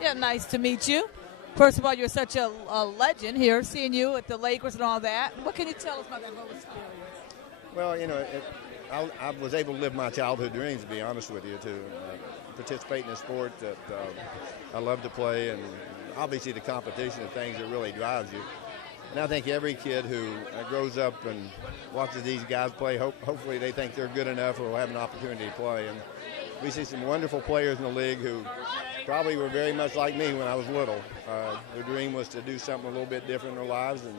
Yeah, nice to meet you. First of all, you're such a legend here, seeing you at the Lakers and all that. What can you tell us about that whole experience? Well, I was able to live my childhood dreams, to be honest with you, to participate in a sport that I love to play, and obviously the competition and things that really drives you. And I think every kid who grows up and watches these guys play, hopefully they think they're good enough or will have an opportunity to play. And we see some wonderful players in the league who probably were very much like me when I was little. Their dream was to do something a little bit different in their lives, and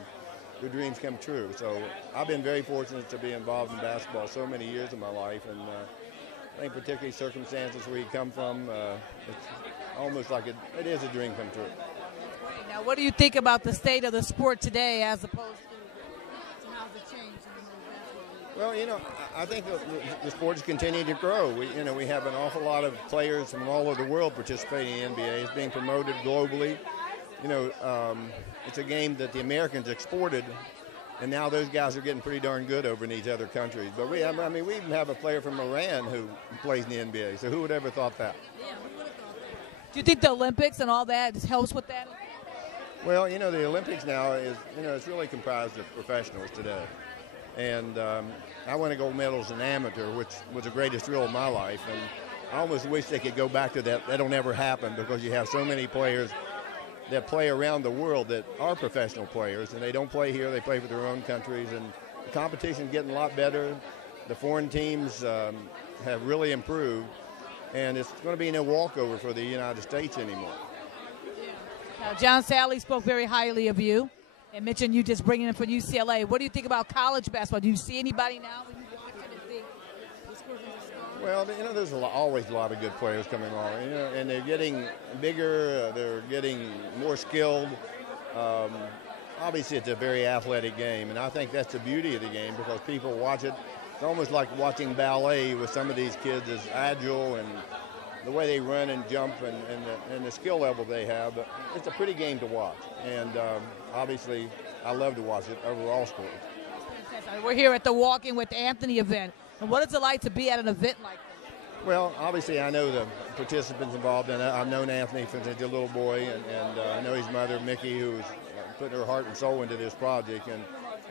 their dreams come true. So I've been very fortunate to be involved in basketball so many years of my life, and I think particularly circumstances where you come from, it's almost like it is a dream come true. Now, what do you think about the state of the sport today as opposed to how's it changed in the basketball league? Well, I think the sports continue to grow. We have an awful lot of players from all over the world participating in the NBA. It's being promoted globally. It's a game that the Americans exported, and now those guys are getting pretty darn good over in these other countries. But we even have a player from Iran who plays in the NBA. So who would ever thought that? Yeah, who would have thought that? Do you think the Olympics and all that helps with that? Well, the Olympics now it's really comprised of professionals today. And I won a gold medal as an amateur, which was the greatest thrill of my life. And I almost wish they could go back to that. That'll never happen because you have so many players that play around the world that are professional players, and they don't play here. They play for their own countries. And the competition's getting a lot better. The foreign teams have really improved. And it's going to be no walkover for the United States anymore. Now, John Salley spoke very highly of you and mentioned you just bringing him from UCLA. What do you think about college basketball? Do you see anybody now when you watch it and think this person's a star? Well, there's always a lot of good players coming along, and they're getting bigger. They're getting more skilled. Obviously, it's a very athletic game, and I think that's the beauty of the game because people watch it. It's almost like watching ballet with some of these kids as agile and the way they run and jump and the skill level they have. But it's a pretty game to watch. And obviously, I love to watch it over all sports. We're here at the Walking with Anthony event. And what is it like to be at an event like this? Well, obviously, I know the participants involved, and I've known Anthony since he's a little boy, and I know his mother, Mickey, who's put her heart and soul into this project. And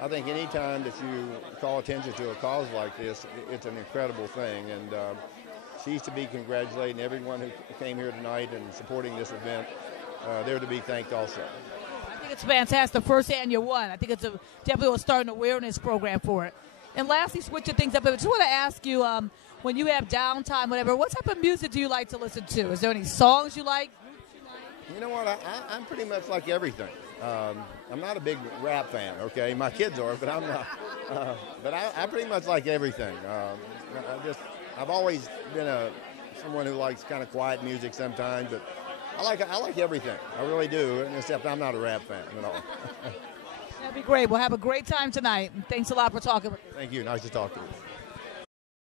I think any time that you call attention to a cause like this, it's an incredible thing. And she's to be congratulated, and everyone who came here tonight and supporting this event, they're to be thanked also. I think it's fantastic. The first annual one. I think it's definitely will start an awareness program for it. And lastly, switching things up, I just want to ask you, when you have downtime, whatever, what type of music do you like to listen to? Is there any songs you like? You know what? I'm pretty much like everything. I'm not a big rap fan, okay? My kids are, but I'm not. But I pretty much like everything. I've always been someone who likes kind of quiet music sometimes, but I like everything. I really do, except I'm not a rap fan at all. That'd be great. We'll have a great time tonight. And thanks a lot for talking with me. Thank you. Nice to talk to you.